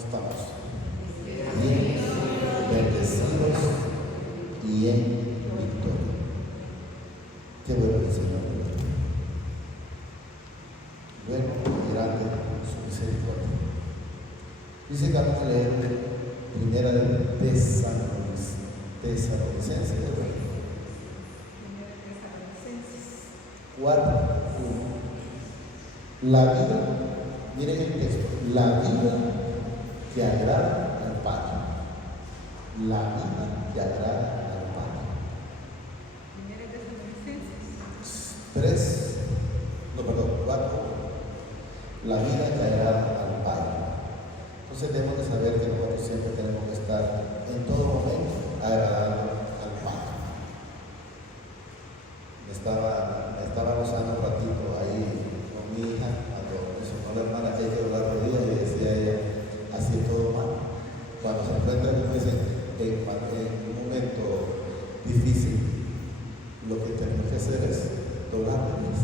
estamos? Bien, bendecidos y en victoria. Qué bueno el Señor. Bueno y grande su misericordia. Dice que vamos a leer primera de Tesalonicenses, 4:1. La vida, miren el texto, la vida que agrada al Padre. La vida que agrada al Padre. 4. La vida que agrada al Padre. Entonces debemos de saber que nosotros siempre tenemos que estar en todo momento agradando al Padre. Me estaba gozando un ratito ahí con mi hija, cuando me enseñó la hermana que hay que doblar rodillas, y decía ella, así es todo mal. Cuando se encuentra en un momento difícil, lo que tenemos que hacer es doblar rodillas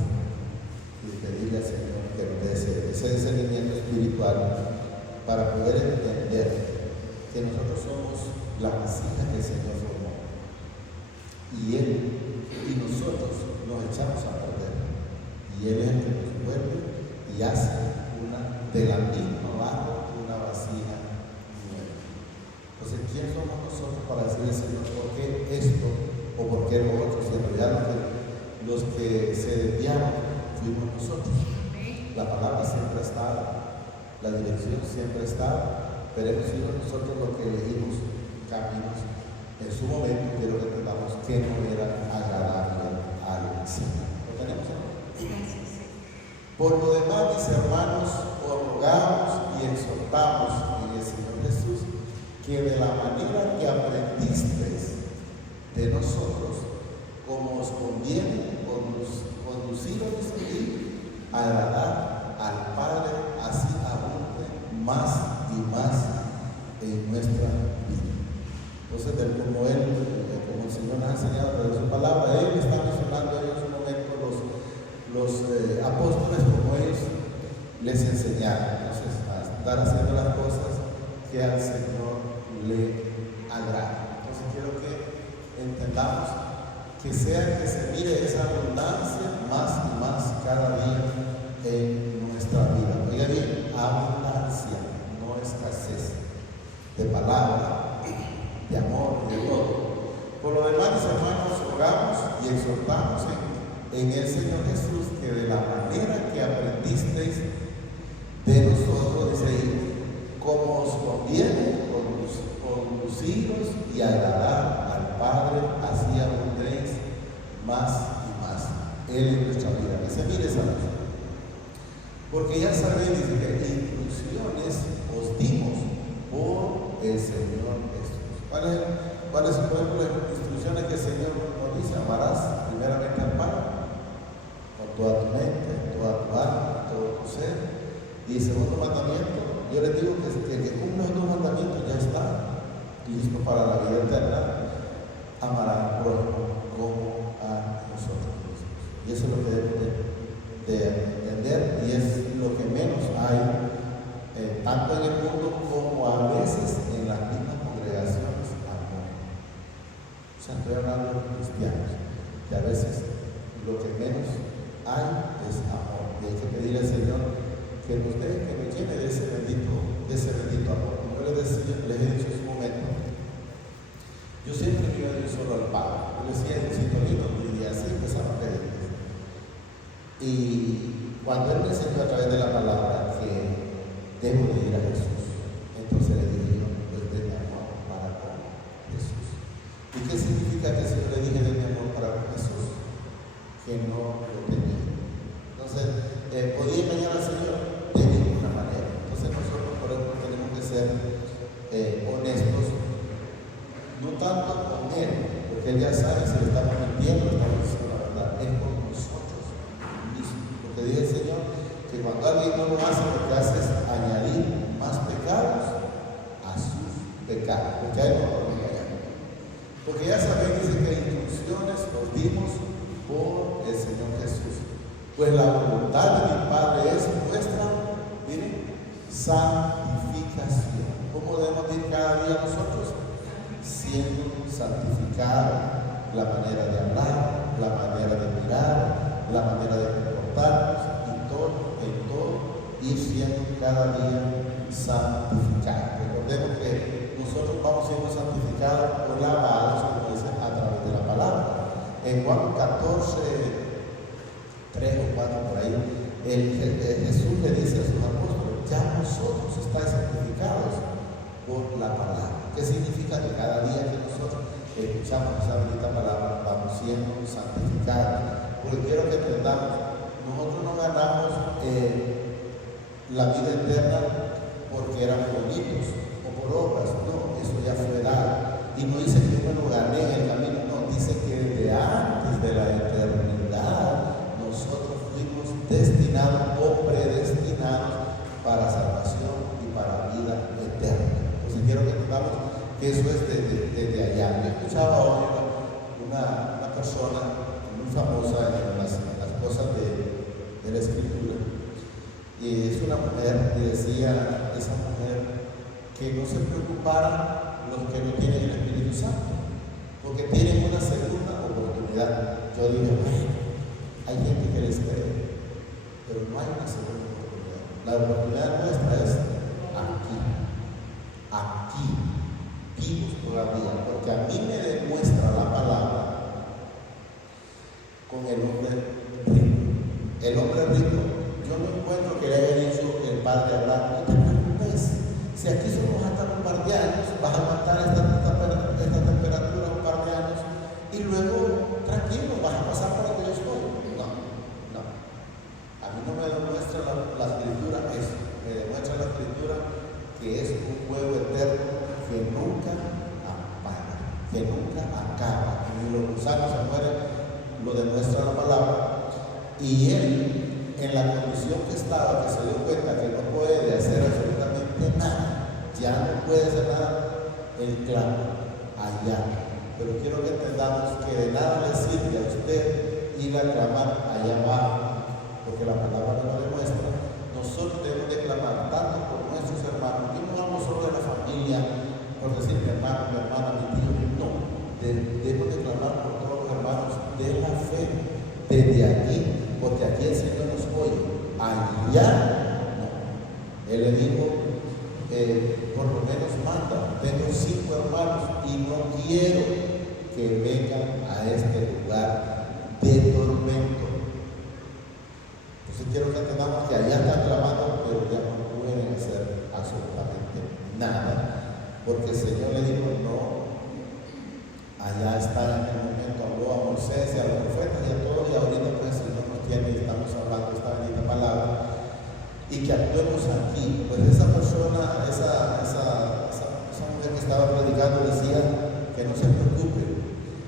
y pedirle al Señor que nos dé ese discernimiento espiritual para poder entender que nosotros somos la vasija que el Señor formó, y Él y nosotros nos echamos a perder, y Él es el que nos vuelve y hace de la misma barro una vasija nueva. Entonces, ¿quién somos nosotros para decirle al Señor por qué esto o por qué lo otro? Siempre ya los que se desviaron fuimos nosotros. La palabra siempre ha estado, la dirección siempre ha estado, pero hemos sido nosotros los que elegimos caminos en su momento, pero que entendamos que no era agradable al Señor. ¿Lo tenemos, hermano? Por lo demás, mis hermanos, os rogamos y exhortamos en el Señor Jesús que de la manera que aprendisteis de nosotros, como os conviene, conduciros y agradar al Padre, así abunde más y más en nuestra vida. Entonces, como el Señor nos ha enseñado a través de su palabra, Él está mencionando en su momento los apóstoles como ellos les enseñaron. Entonces, a estar haciendo las cosas que al Señor le agrada. Entonces, quiero que entendamos que sea que se mire esa abundancia más y más cada día en nuestra vida. Oiga bien, abundancia, no escasez de palabra, de amor, de todo. Por lo demás, mis hermanos, rogamos y exhortamos en el Señor Jesús que de la manera que aprendisteis de nosotros, dice ahí, como os conviene, conduciros y agradar al Padre, así abundéis más y más Él en nuestra vida. Que se mire esa cosa. Porque ya sabéis, dice que instrucciones os dimos por el Señor Jesús. ¿Cuáles son las instrucciones que el Señor nos dice? Amarás primeramente al Padre con toda tu mente, toda tu alma, todo tu ser. Y el segundo mandamiento, yo les digo que cumpla los dos mandamientos, ya está listo para la vida eterna. Amarás al prójimo como a nosotros mismos. Y eso es lo que debemos de entender, y es lo que menos hay, tanto en el mundo como a veces en las mismas congregaciones, amor. O sea, estoy hablando de los cristianos, que a veces lo que menos hay es amor. Y hay que pedirle al Señor que nos deje, que nos llene de ese bendito amor. Como yo les he dicho en su momento, yo siempre quiero ir solo al Padre. Yo decía, Diosito lindo, y así empezaba a pedir. Y cuando Él me enseñó a través de la palabra que debo de ir a Jesús, entonces le dije yo, pues de mi amor para con Jesús. ¿Y qué significa que si yo le dije de mi amor para con Jesús? Que no lo tenía. Entonces, ¿podía engañar al Señor? De ninguna manera. Entonces nosotros, por ejemplo, tenemos que ser honestos, no tanto con Él, porque Él ya sabe si le estamos mintiendo, estamos diciendo la verdad, es con nosotros mismos. Porque dice el Señor que cuando alguien no lo hace, lo que hace es añadir más pecados a sus pecados, porque a Él no lo engañan. Porque ya saben, dice que instrucciones nos dimos por el Señor Jesús. Pues la voluntad de mi Padre es nuestra, miren, santificación. santificación. ¿Cómo debemos ir cada día nosotros? Siendo santificados. La manera de hablar, la manera de mirar, la manera de comportarnos y todo, en todo, ir siendo cada día santificados. Recordemos que nosotros vamos siendo santificados o lavados, como dice, a través de la palabra. En Juan 14, 3 o 4 por ahí, Jesús le dice a sus apóstoles: ya vosotros estáis santificados por la palabra. ¿Qué significa? Que cada día que nosotros escuchamos esa bendita palabra, vamos siendo santificados. Porque quiero que entendamos, nosotros no ganamos la vida eterna porque éramos bonitos o por obras, no, eso ya fue dado. Y no dice que yo me lo gané en el camino, no, dice que desde antes de la eternidad nosotros fuimos destinados o predestinados para salvación y para vida eterna. Entonces quiero que entendamos que eso es desde allá. Yo escuchaba hoy una persona muy famosa en las cosas de la escritura, y es una mujer, y decía esa mujer que no se preocuparan los que no tienen el Espíritu Santo, porque tienen una segunda oportunidad. Yo dije, bueno, hay gente que les cree, pero no hay una segunda oportunidad. La oportunidad nuestra es aquí vivos todavía, porque a mí me demuestra la palabra con el hombre rico. El hombre rico, yo no encuentro que le haya dicho el padre a Abraham: no te preocupes, si aquí somos hasta un par de años, vas a aguantar esta temperatura un par de años y luego tranquilo, vas a pasar por donde yo estoy. No. A mí no me demuestra la escritura eso, me demuestra la escritura que es un fuego eterno que nunca apaga, que nunca acaba. Ni los gusanos se mueren, lo demuestra la palabra. Y él, en la condición que estaba, que se dio cuenta que no puede hacer absolutamente nada, ya no puede hacer nada, él clama allá. Pero quiero que entendamos que de nada le sirve a usted ir a clamar allá abajo, porque la palabra nos lo demuestra. Nosotros debemos de clamar tanto por nuestros hermanos, y no hablamos solo de la familia, por decir mi hermano, mi hermana, mi tío, no. Debemos de clamar por todos los hermanos de la fe, desde aquí, porque aquí el Señor nos oye. Allá, no. Él le dijo, por lo menos manda, tengo 5 hermanos y no quiero que vengan a este lugar de tormento. Entonces quiero que entendamos que allá están clamando, pero ya no pueden hacer absolutamente nada, porque el Señor le dijo: no, allá está. En aquel momento habló a Moisés y a los profetas y a todos, y ahorita pues el Señor nos tiene y estamos hablando esta bendita palabra, y que actuemos aquí. Pues esa persona, esa mujer que estaba predicando decía que no se preocupe,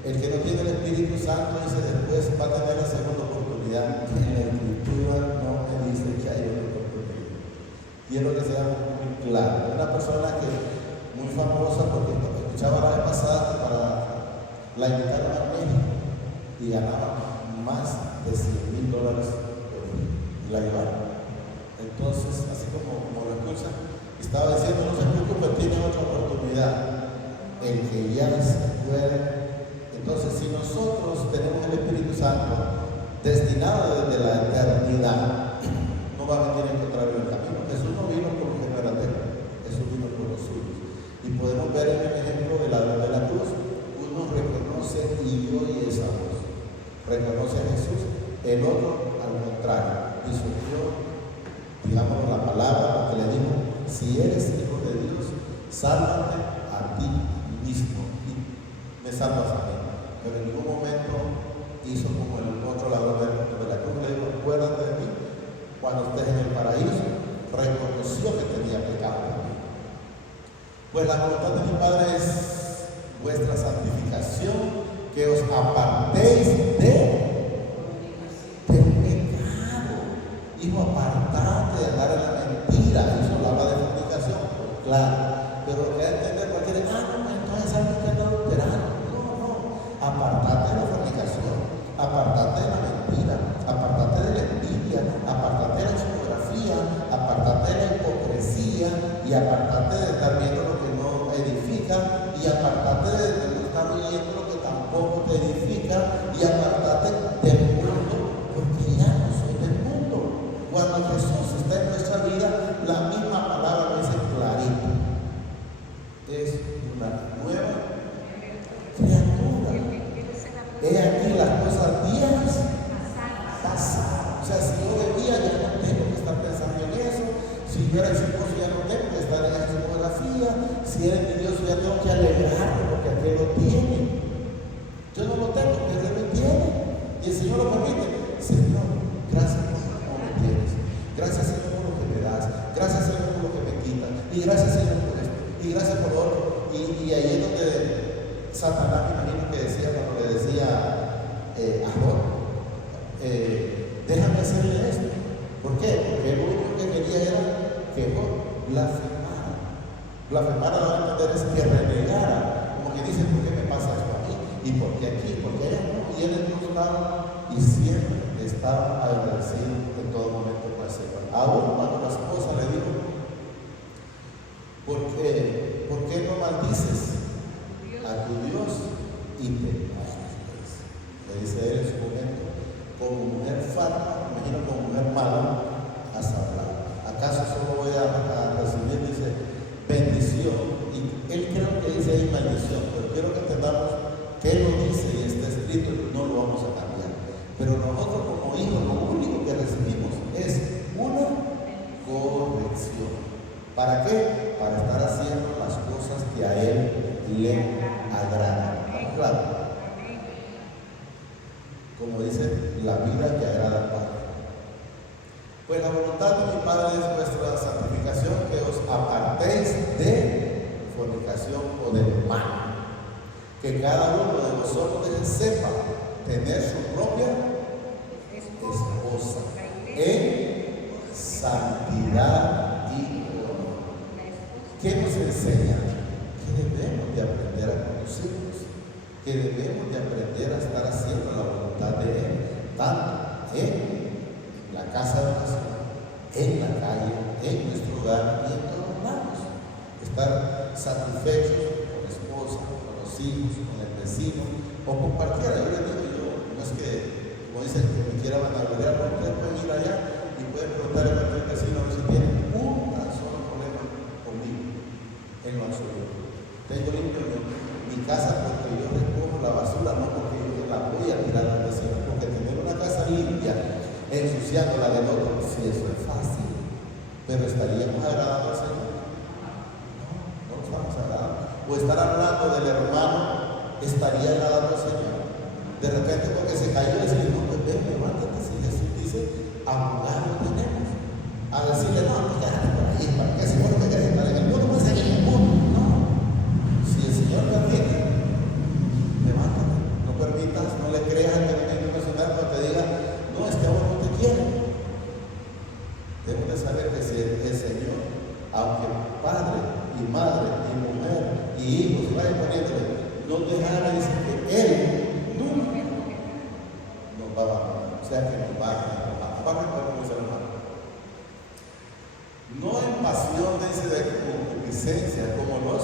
el que no tiene el Espíritu Santo, dice, después va a tener la segunda oportunidad. En la escritura no me dice que hay una oportunidad. Quiero que sea muy claro. Una persona que muy famosa, porque escuchaba la vez pasada que la invitaron a México y ganaba más de $100,000 por día. La llevaron. Entonces, así como lo escuchan, estaba diciendo: no se preocupe, tiene otra oportunidad. El que ya se puede. Entonces, si nosotros tenemos el Espíritu Santo destinado desde la eternidad, no va a venir a encontrarlo en el camino. Jesús no vino por los que no eran de él, Jesús vino por los suyos. Y podemos ver en el ejemplo de la cruz: uno reconoce y oye esa voz, reconoce a Jesús; el otro, al contrario, disolvió, digamos, la palabra, porque le dijo: si eres hijo de Dios, sálvate a ti mismo y me salvas a mí. Pero en ningún momento hizo como el otro ladrón de la cruz, le dijo: acuérdate de mí cuando estés en el paraíso. Reconoció que tenía pecado. Pues la voluntad de mi Padre es vuestra santificación, que os apartéis de pecado. Hijo, apartate de andar en la mentira. Eso hablaba de fornicación, claro. Pero lo que hay que entender cualquiera: no, entonces alguien que anda adulterando. No. Apartate de la fornicación, apartate de la mentira, apartate de la envidia, apartate de la pornografía, apartate de la hipocresía y apartate he aquí las cosas viejas pasaron. O sea, si yo bebía, ya no tengo que estar pensando en eso. Si yo era exitoso, ya no tengo que estar en esa fotografía. Si era envidioso, ya tengo que alegrarme porque aquel lo tiene. Yo no lo tengo, pero él lo tiene. Y el Señor lo permite. Señor, gracias por cómo me tienes. Gracias, Señor, por lo que me das. Gracias, Señor, por lo que me quitas. Y gracias, Señor, por esto. Y gracias por lo otro. Y ahí es donde Satanás, me imagino que decía, cuando le decía a Job, déjame hacerle esto. ¿Por qué? Porque lo único que quería era que Job blasfemara. Blasfemara, lo que entender es que renegara. Como que dice, ¿por qué me pasa esto a mí? ¿Y por qué aquí? ¿Por qué allá? No. Y él en todos lados, y siempre estaba agradecido en todo momento con el Señor. Aún cuando la esposa le dijo, ¿por qué no maldices a tu Dios y te mueres? Le dice él en su momento, como mujer falsa, me imagino como mujer mala, has hablado. ¿Acaso solo voy a recibir, dice, bendición? Y él creo que dice ahí maldición, pero quiero que entendamos que él lo dice y está escrito y no lo vamos a cambiar. Pero nosotros como hijos, lo único que recibimos es una corrección. ¿Para qué? Para estar haciendo las cosas que a él le agradan. Claro. Como dice, la vida que agrada al Padre. Pues la voluntad de mi Padre es vuestra santificación, que os apartéis de fornicación o del mal. Que cada uno de vosotros sepa tener su propia esposa en santidad y honor. ¿Qué nos enseña? Que debemos de aprender a conducirnos, que debemos de aprender a estar haciendo la voluntad de Él, tanto en la casa de oración, en la calle, en nuestro hogar y en todos lados. Estar satisfechos con la esposa, con los hijos, con el vecino o con cualquiera. Yo les digo, no es que, como dicen, que me quiera vanagloriar, pero ustedes pueden ir allá y pueden preguntarle a cualquier vecino a ver si tiene un tan solo problema conmigo, en lo absoluto. Tengo limpio mi casa porque yo recojo la basura, no porque yo la voy a tirar al vecino, porque tener una casa limpia, ensuciando la del otro, sí, eso es fácil, pero ¿estaríamos agradando al Señor? No estamos agradando. O estar hablando del hermano, ¿estaría agradando al Señor? De repente porque se cayó, decirle, no, pues ven, levántate, si Jesús dice, abogados tenemos. A decirle, no, pues quédate por ahí, ¿para qué? Si vos no te querés estar en el mundo, pues en el mundo. No. Si el Señor permite, levántate. No permitas, no le creas al movimiento nacional cuando te diga, no, es que a vos no te quieren. Debemos de saber que si el Señor, aunque padre y madre y mujer y hijos vayan poniéndole, no dejara, dice que Él nunca nos va a abandonar. O sea que nos va a recoger como ser humano. No en pasión, dice, de concupiscencia, como los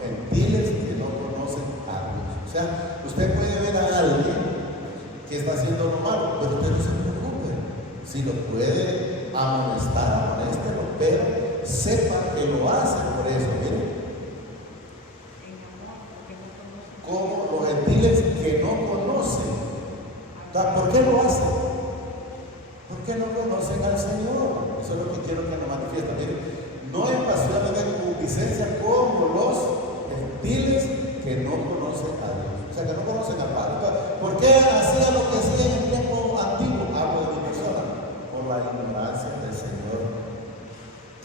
gentiles que no conocen a Dios. O sea, usted puede ver a alguien que está haciendo lo malo, pero usted no se preocupe. Si lo puede amonestar, amonéstelo, pero sepa que lo hace por eso. Miren, como los gentiles que no conocen. ¿Por qué lo hacen? Porque no conocen al Señor. Eso es lo que quiero que nos manifieste. Miren, no en pasiones de concupiscencia como los gentiles que no conocen a Dios. O sea, que no conocen al Padre. ¿Por qué hacía lo que hacía en el tiempo antiguo? Hablo de mi persona. Por la ignorancia del Señor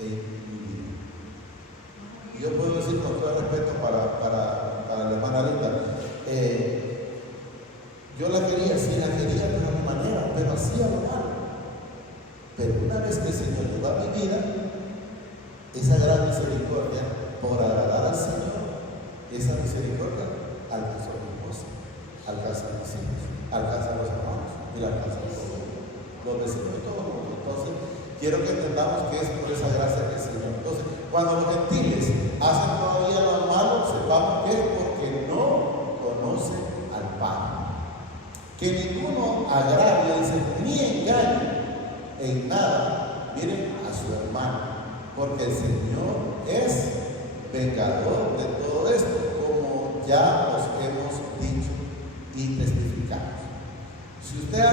en mi vida. Y yo puedo decir con todo el respeto para la hermana Linda, yo la quería, sí, la quería de una manera, pero hacía lo malo. Pero una vez que el Señor llegó a mi vida, esa gran misericordia por agradar al Señor, esa misericordia alcanzó a mi esposa, alcanza a mis hijos, alcanza a los hermanos y la alcanza a los vecinos y todo el mundo. Entonces, quiero que entendamos que es por esa gracia del Señor. Entonces, cuando los gentiles hacen todavía lo malo, sepamos que es porque no conocen al Padre. Que ninguno agravie, dice, ni engañe en nada, miren, a su hermano, porque el Señor es vengador de todo esto, como ya os hemos dicho y testificado. Si usted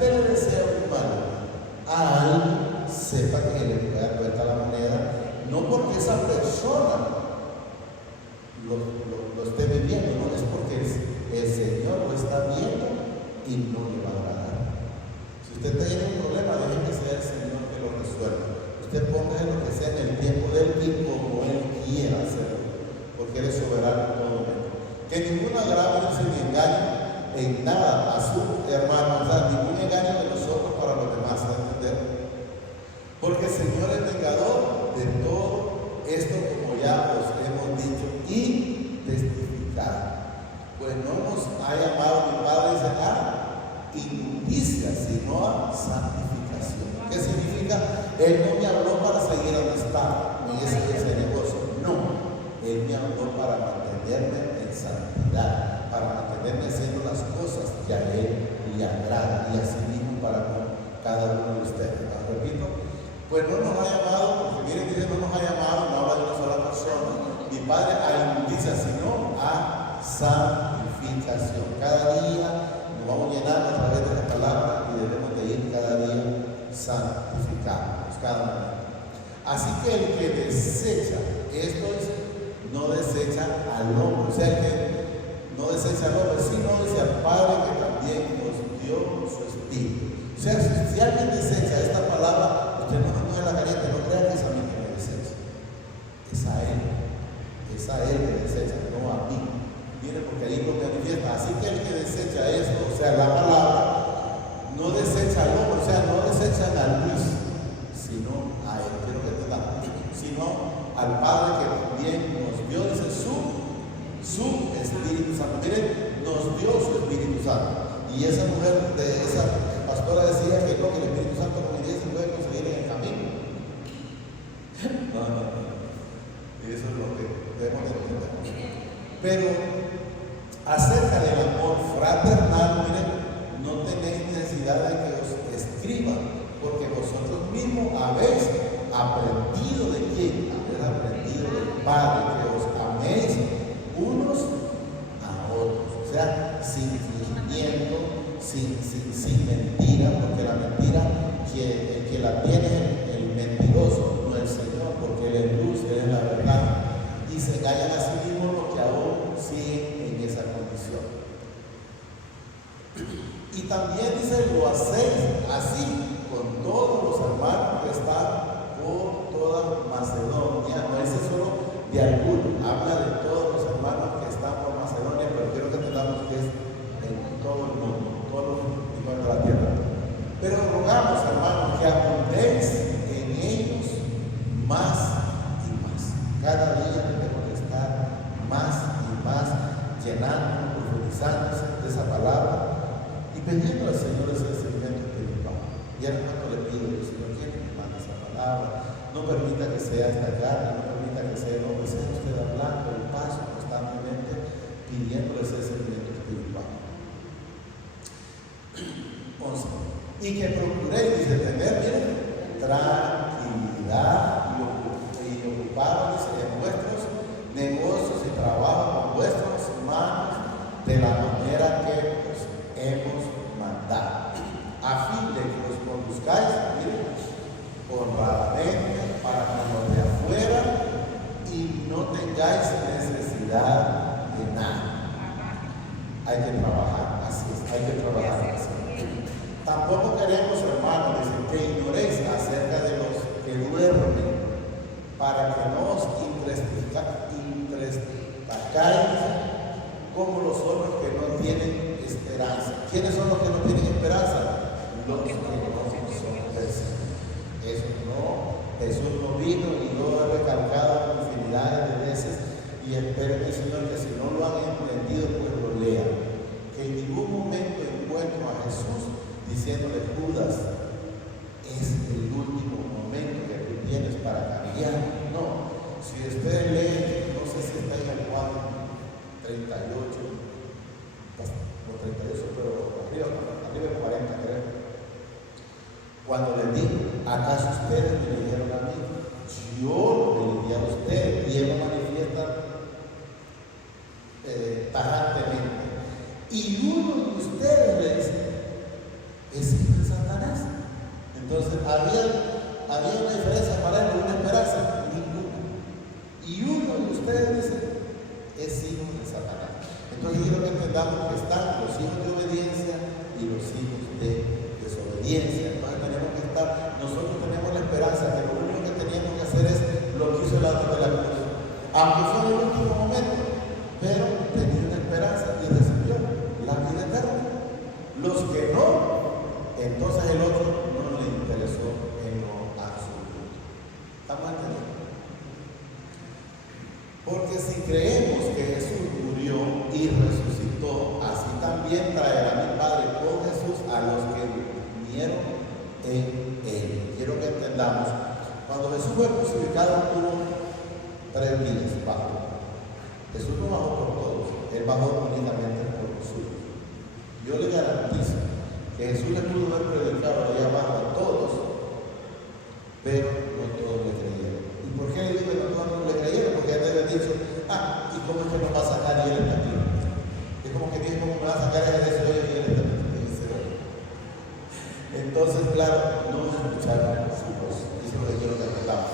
le desea un mal a alguien, sepa que le puede dar vuelta la moneda, no porque esa persona lo esté viviendo, no es porque el Señor lo está viendo y no le va a agradar. Si usted tiene un problema, deje que sea el Señor que lo resuelva. Usted ponga lo que sea en el tiempo del y como Él quiera hacerlo, porque Él es soberano en todo momento. Que ningún agravio ni engaño en nada a su hermano, o sea, ningún engaño de nosotros para los demás, ¿a entender? Porque el Señor es vengador de todo esto, como ya os hemos dicho y testificado. Pues no nos ha llamado mi Padre a injusticia, sino a santificación. ¿Qué significa? Él no me habló para seguir donde estaba, en ese negocio. No, Él me habló para mantenerme en santidad, para mantenerme haciendo las cosas que a Él le agradan, y así mismo para con cada uno de ustedes. ¿No? Repito, pues no nos ha llamado, porque miren, dice, no nos ha llamado, no habla de una sola persona, mi Padre, a inmundicia, sino a santificación. Cada día nos vamos llenando a través de la palabra y debemos de ir cada día santificándonos, cada momento. Así que el que desecha, esto es, no desecha al hombre, o sea, el que no desecha al hombre, sino dice al Padre que también nos dio su espíritu. O sea, si alguien desecha esta palabra, usted no es la caliente, no crea que es a mí que me desecha, es a Él que desecha, no a mí. Mire, porque ahí lo manifiesta. Así que el que desecha esto, o sea, la palabra, no desecha al hombre, o sea, no desecha a Luis, sino a Él, quiero que te da, sino al Padre que también nos dio, dice, su Espíritu Santo. Miren, nos dio su Espíritu Santo. Y esa mujer, esa pastora decía que no, que el Espíritu Santo como día se puede conseguir en el camino. No. Eso es lo que debemos de entender. Pero acerca del amor fraternal, miren, no tenéis necesidad de que os escriban, porque vosotros mismos habéis aprendido de quién, habéis aprendido del Padre, que os améis unos a otros, o sea, sin fingimiento, sin mentira, porque la mentira, el que la tiene el mentiroso, no el Señor, porque Él es luz, Él es la verdad, y se engañan a sí mismos los que aún siguen en esa condición. Y también dice, lo hacéis así con todos los hermanos que están por toda Macedonia. No es solo de algunos, habla de todos los hermanos que están por Macedonia, pero quiero que entendamos que es en todo el mundo, todos los rincones de la tierra. Pero rogamos, hermanos, que abundéis en ellos más y más. Cada día tenemos que estar más y más llenando, profundizándose de esa palabra y pidiendo al Señor ese discernimiento espiritual. Y al cuando le pido, Señor, quiero que me mande esa palabra, no permita que sea esta carne, no permita que sea el hombre, sea usted hablando el paso constantemente, pidiéndole ese discernimiento espiritual. 11. Y que procuréis, dice, tener, miren, tranquilidad y ocuparos en vuestros negocios y trabajo con vuestras manos de la manera que os hemos mandado, a fin de que os conduzcáis, miren, honradamente para con los de afuera y no tengáis necesidad de nada. Hay que trabajar, así es, hay que trabajar así. Tampoco queremos, hermanos, que ignoréis acerca de los que duermen, para que no os entristezcáis como los otros que no tienen esperanza. ¿Quiénes son los que no tienen esperanza? Los que no son vencidos. Eso no, Jesús no vino y lo ha recalcado infinidades de veces, y espero, mi Señor, que si no lo han entendido, pues lo lean. Que en ningún momento encuentro a Jesús diciéndole, Judas, es el último momento que tú tienes para cambiar. No, si ustedes leen, no sé si está en el Juan 38 o 38, pero arriba de 40, creo. Cuando les digo, ¿acaso ustedes me dijeron a mí? Yo le dije a ustedes, y él lo manifiesta tajantemente. Y uno de ustedes le dice, es hijo de Satanás. Entonces, había una diferencia para él, una esperanza, ninguna. Y uno de ustedes dice, es hijo de Satanás. Entonces, quiero que entendamos que están los hijos de obediencia y los hijos de desobediencia. Entonces, nosotros tenemos la esperanza que lo único que teníamos que hacer es lo que hizo el ángel de la cruz. Aunque fue en el último momento, pero tenía una esperanza y recibió la vida eterna. Los que no, entonces el otro no le interesó en lo absoluto. ¿Estamos entendiendo? Porque si creemos que Jesús murió y resucitó, así también traerá mi Padre con Jesús a los que durmieron en Él. Quiero que entendamos, cuando Jesús fue crucificado tuvo 3 días bajo. Jesús no bajó por todos, Él bajó únicamente por los suyos. Yo le garantizo que Jesús le pudo haber predicado allá abajo a todos, pero no todos le creyeron. ¿Y por qué le digo que no todos le creyeron? Porque él había dicho, ¿y cómo es que nos va a sacar y él está aquí? Es como que dice, ¿cómo me va a sacar ese de hoy y él está aquí? Entonces, claro, no escucharon su voz. Eso es lo que quiero que entendamos.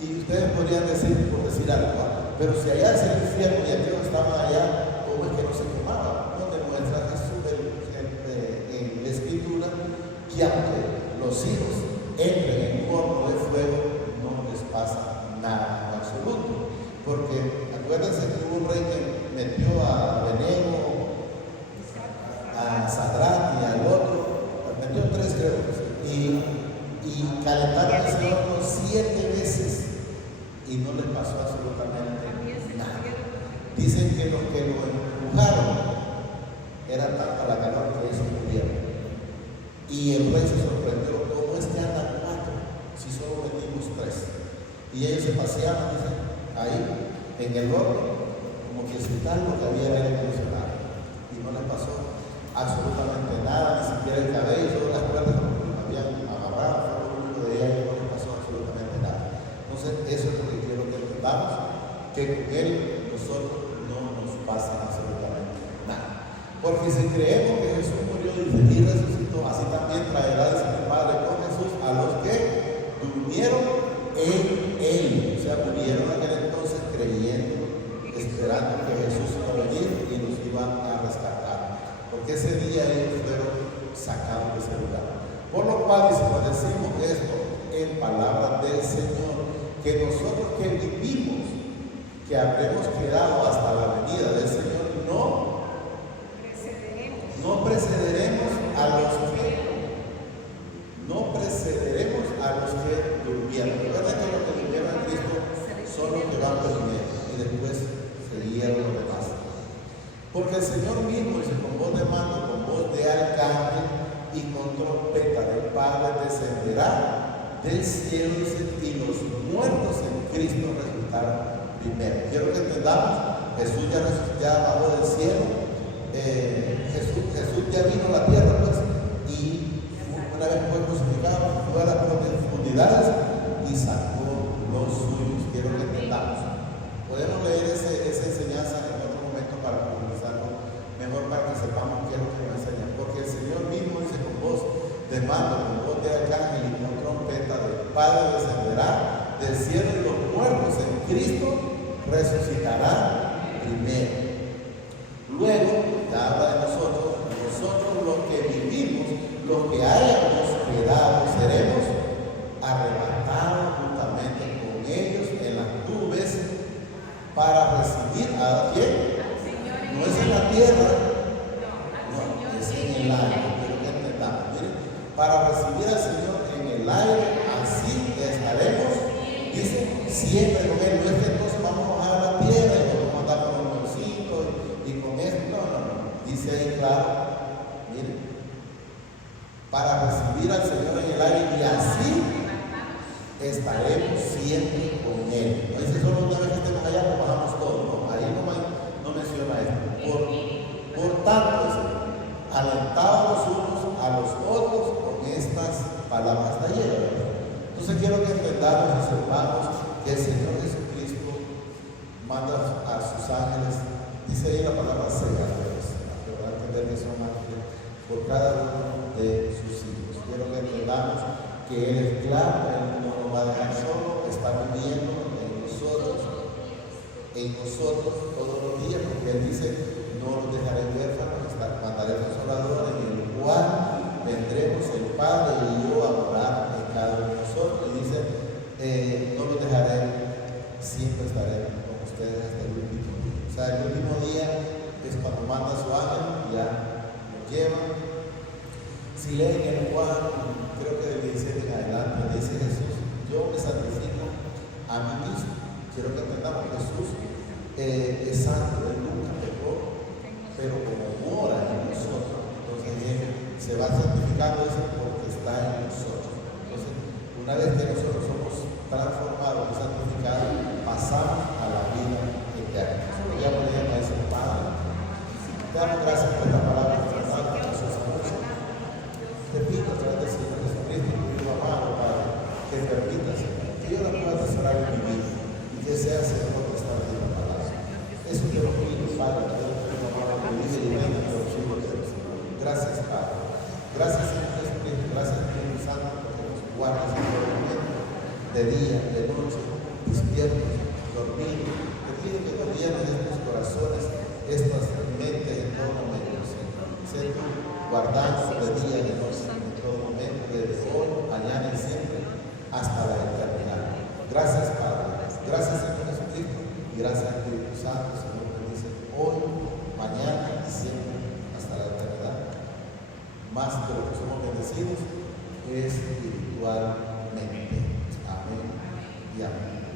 Y ustedes podrían decir, por decir algo, pero si allá es el infierno y aquellos estaban allá, ¿cómo es que no se quemaban? No demuestra Jesús en la Escritura que aunque los hijos entren en un horno de fuego, no les pasa nada en absoluto. Porque acuérdense que hubo un rey que metió a Veneno, a Sadrach y al otro, metió 3 creo, y calentaron ese horno 7 veces y no les pasó absolutamente nada. Dicen que los que lo empujaron era tanta la calor que ellos murieron. Y el rey se sorprendió, ¿cómo es que andan 4 si solo metimos 3? Y ellos se paseaban, dicen, ahí en el horno, como que si tal lo que había era evolucionado. Y no les pasó absolutamente nada, ni siquiera el cabello, las cuerdas como que lo habían agarrado, fue lo único de ella, no les pasó absolutamente nada. Entonces, eso es lo que quiero que entendamos, que con Él nosotros no nos pasa absolutamente nada. Porque si creemos que Jesús murió y resucitó, así también traerá el Señor Padre con Jesús a los que durmieron en Él. O sea, murieron en aquel entonces creyendo, esperando que Jesús iba a venir y nos iba a rescatar. Porque ese día ellos fueron sacados de ese lugar. Por lo cual, si nos decimos esto en palabras del Señor, que nosotros que vivimos, que habremos quedado hasta la venida del Señor, no precederemos a los que durmieron. Recuerda que los que durmieron en Cristo son los que van primero y después seguían los demás. Porque el Señor mismo dice, con voz de mando, con voz de arcángel y con trompeta del Padre descenderá del cielo, y los muertos en Cristo resucitarán primero. Quiero que entendamos, Jesús ya bajó del cielo, Jesús ya vino a la tierra, pues, y una vez fue crucificado, fue a las profundidades y sacó los suyos. Quiero que entendamos. Podemos leer esa enseñanza en otro momento para profundizarlo mejor, para que sepamos qué es lo que nos enseña. Porque el Señor mismo dice, con voz de mando, con voz de arcángel y con trompeta del Padre descenderá del cielo, y los muertos en Cristo resucitarán primero. Luego, ya habla de nosotros los que vivimos, los que hayamos quedado, seremos arrebatados juntamente con ellos en las nubes para recibir a quién. No es en la tierra, no, es en el aire. Quiero que entendamos. Miren, para recibir al Señor en el aire, así estaremos, dice, siempre con Él. No es que entonces vamos a bajar a la tierra y vamos a andar con un bolsito y con esto. No. Dice ahí claro, miren, para recibir al Señor en el aire, y así estaremos siempre con Él. No dice solo una vez que estemos allá, nos bajamos todos. No, ahí no menciona esto. Por tanto, alentados los unos a los otros con estas palabras talleres. Entonces quiero que entendamos y sepamos que el Señor Jesucristo manda a sus ángeles, dice ahí la palabra segadores, para entender que son ángeles por cada uno de sus hijos. Quiero que entendamos que Él es claro, Él no nos va a dejar solo, está viviendo en nosotros todos los días, porque Él dice, no los dejaré huérfanos, mandaré un consolador en el cual vendremos el Padre y yo a morar en cada uno de nosotros. Y dice, no los dejaré, siempre estaré con ustedes hasta el último día. O sea, el último día es cuando manda a su ángel, ya nos lleva. Si leen en Juan, creo que del 17 en adelante, dice Jesús, yo me santifico a mí mismo. Quiero que entendamos, Jesús es santo, Él nunca pecó, pero como mora en nosotros, entonces Él se va santificando eso porque está en nosotros. Entonces, una vez que nosotros somos transformados y santificados, pasamos a la vida eterna. Eso lo llamo a ese Padre. Te damos gracias por esta palabra que nos escucha. Te pido a través del Señor Jesucristo, tu amado Padre, que te permita, Señor, que yo la pueda atesorar en mi vida y que sea, Señor, lo que está en la palabra. Eso te lo pido, Padre, que tu amado me bendiga y bendiga a los hijos de Dios. Gracias, Padre. Gracias, Señor Jesucristo. Gracias, Espíritu Santo, porque nos guardas en todo momento, de día, de noche, despiertos, dormidos. Te pido que nos llenes estos corazones, estas mentes en todo momento, Señor. Sé tú guardando de día y de noche en todo momento, desde hoy, mañana y siempre, hasta la eternidad. Gracias, Padre. Gracias, Señor Jesucristo. Y gracias, Espíritu Santo, Señor, que dice hoy, mañana y siempre, hasta la eternidad. Más de lo que somos bendecidos espiritualmente. Amén y amén.